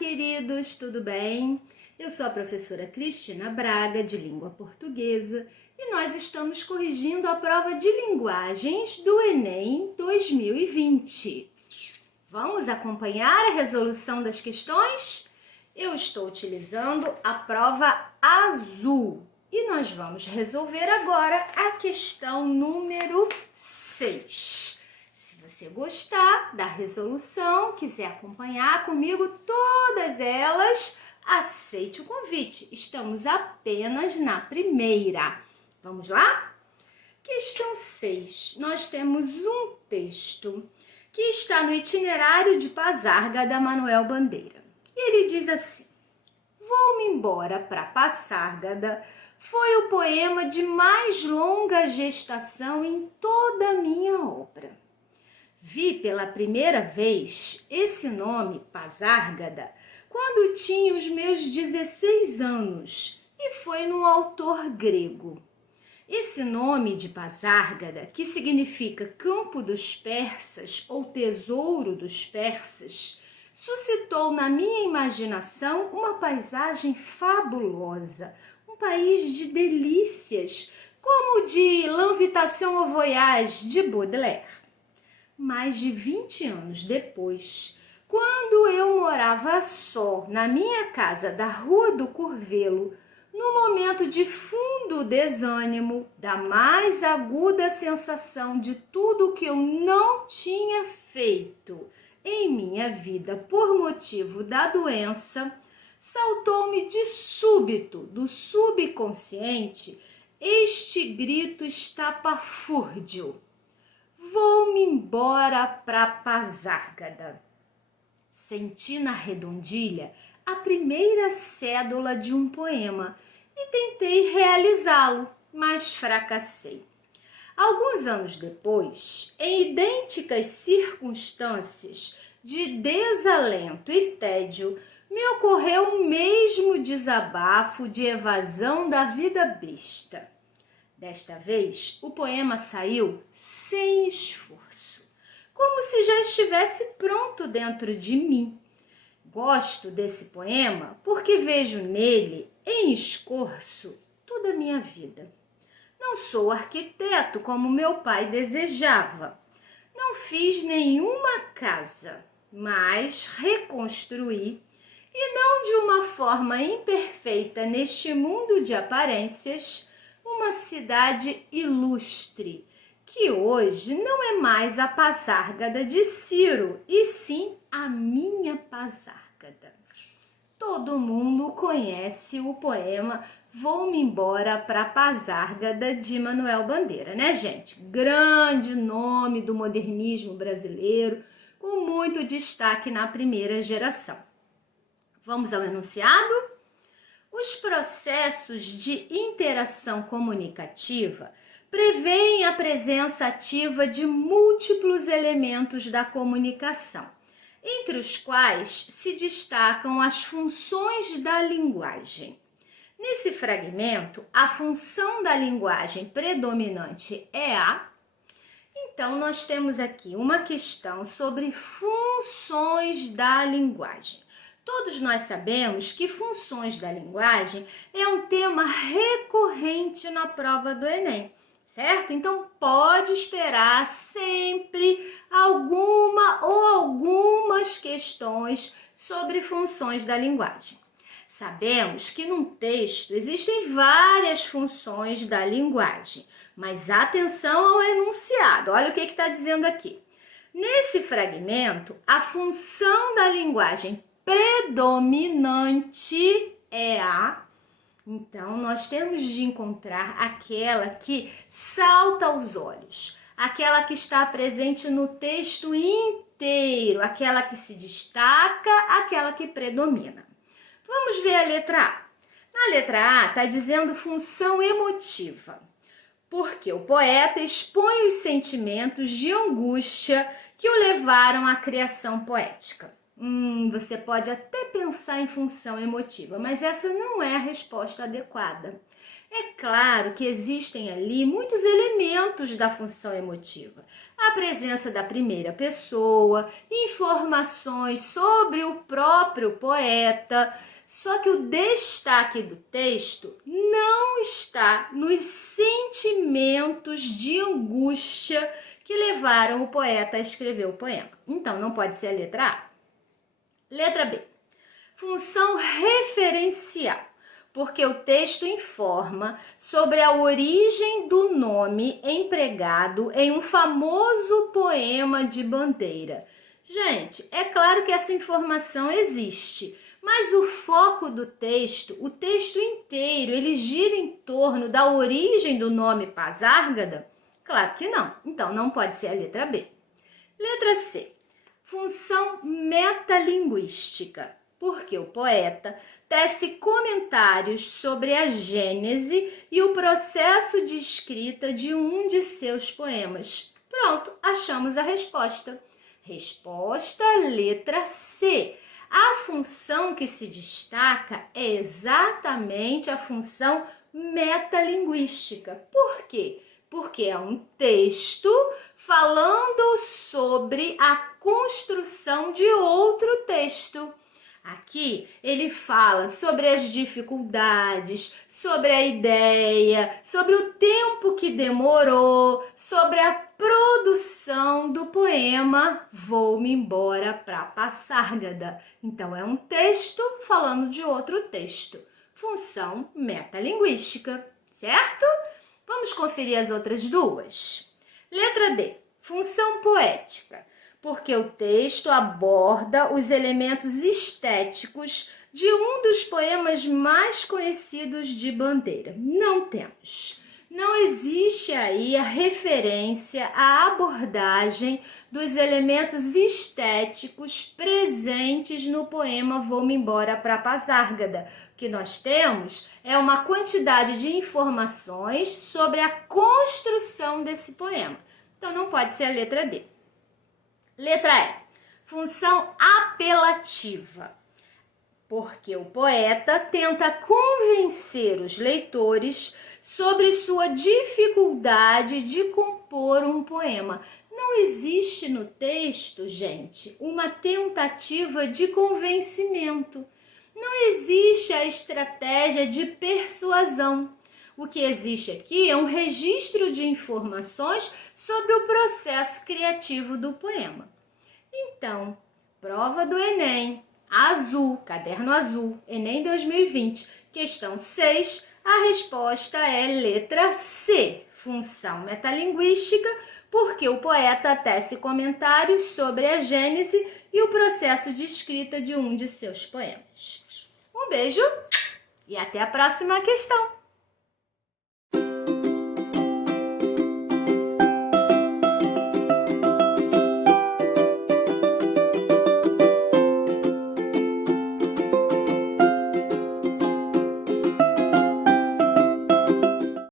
queridos, tudo bem? Eu sou a professora Cristina Braga, de Língua Portuguesa, e nós estamos corrigindo a prova de linguagens do Enem 2020. Vamos acompanhar a resolução das questões? Eu estou utilizando a prova azul e nós vamos resolver agora a questão número 6. Se você gostar da resolução, quiser acompanhar comigo todas elas, aceite o convite. Estamos apenas na primeira. Vamos lá? Questão 6. Nós temos um texto que está no itinerário de Pazarga da Manuel Bandeira. E ele diz assim: Vou-me embora para Passárgada foi o poema de mais longa gestação em toda a minha obra. Vi pela primeira vez esse nome, Pazárgada, quando tinha os meus 16 anos, e foi num autor grego. Esse nome de Pazárgada, que significa campo dos persas ou tesouro dos persas, suscitou na minha imaginação uma paisagem fabulosa, um país de delícias, como o de L'Invitation au Voyage de Baudelaire. Mais de 20 anos depois, quando eu morava só na minha casa da Rua do Curvelo, no momento de fundo desânimo, da mais aguda sensação de tudo que eu não tinha feito em minha vida por motivo da doença, saltou-me de súbito do subconsciente este grito estapafúrdio: Vou-me embora para Pazárgada. Senti na redondilha a primeira cédula de um poema e tentei realizá-lo, mas fracassei. Alguns anos depois, em idênticas circunstâncias de desalento e tédio, me ocorreu o mesmo desabafo de evasão da vida besta. Desta vez, o poema saiu sem esforço, como se já estivesse pronto dentro de mim. Gosto desse poema porque vejo nele, em escorço, toda a minha vida. Não sou arquiteto como meu pai desejava. Não fiz nenhuma casa, mas reconstruí, e não de uma forma imperfeita neste mundo de aparências, uma cidade ilustre, que hoje não é mais a Pazárgada de Ciro, e sim a minha Pazárgada. Todo mundo conhece o poema Vou-me embora para Pazárgada de Manuel Bandeira, né, gente? Grande nome do modernismo brasileiro, com muito destaque na primeira geração. Vamos ao enunciado? Os processos de interação comunicativa prevêem a presença ativa de múltiplos elementos da comunicação, entre os quais se destacam as funções da linguagem. Nesse fragmento, a função da linguagem predominante é a. Então, nós temos aqui uma questão sobre funções da linguagem. Todos nós sabemos que funções da linguagem é um tema recorrente na prova do Enem, certo? Então, pode esperar sempre alguma ou algumas questões sobre funções da linguagem. Sabemos que num texto existem várias funções da linguagem, mas atenção ao enunciado. Olha o que está dizendo aqui. Nesse fragmento, a função da linguagem predominante é a. Então, nós temos de encontrar aquela que salta aos olhos, aquela que está presente no texto inteiro, aquela que se destaca, aquela que predomina. Vamos ver a letra A. Na letra A está dizendo função emotiva, porque o poeta expõe os sentimentos de angústia que o levaram à criação poética. Você pode até pensar em função emotiva, mas essa não é a resposta adequada. É claro que existem ali muitos elementos da função emotiva. a presença da primeira pessoa, informações sobre o próprio poeta. Só que o destaque do texto não está nos sentimentos de angústia que levaram o poeta a escrever o poema. Então, não pode ser a letra A. Letra B. Função referencial, porque o texto informa sobre a origem do nome empregado em um famoso poema de Bandeira. Gente, é claro que essa informação existe, mas o foco do texto, o texto inteiro, ele gira em torno da origem do nome Pasárgada? Claro que não. Então, não pode ser a letra B. Letra C. Função metalinguística, porque o poeta tece comentários sobre a gênese e o processo de escrita de um de seus poemas. Pronto, achamos a resposta. Resposta letra C. A função que se destaca é exatamente a função metalinguística. Por quê? Porque é um texto falando sobre a construção de outro texto. Aqui ele fala sobre as dificuldades, sobre a ideia, sobre o tempo que demorou, sobre a produção do poema Vou-me embora pra Passárgada. Então é um texto falando de outro texto. Função metalinguística, certo? Vamos conferir as outras duas. Letra D. Função poética, porque o texto aborda os elementos estéticos de um dos poemas mais conhecidos de Bandeira. Não temos. Não existe aí a referência à abordagem dos elementos estéticos presentes no poema Vou-me embora pra Pasárgada. O que nós temos é uma quantidade de informações sobre a construção desse poema. Então, não pode ser a letra D. Letra E. Função apelativa, porque o poeta tenta convencer os leitores sobre sua dificuldade de compor um poema. Não existe no texto, gente, uma tentativa de convencimento. Não existe a estratégia de persuasão. O que existe aqui é um registro de informações sobre o processo criativo do poema. Então, prova do Enem, azul, caderno azul, Enem 2020, questão 6, a resposta é letra C, função metalinguística, porque o poeta tece comentários sobre a gênese e o processo de escrita de um de seus poemas. Um beijo e até a próxima questão!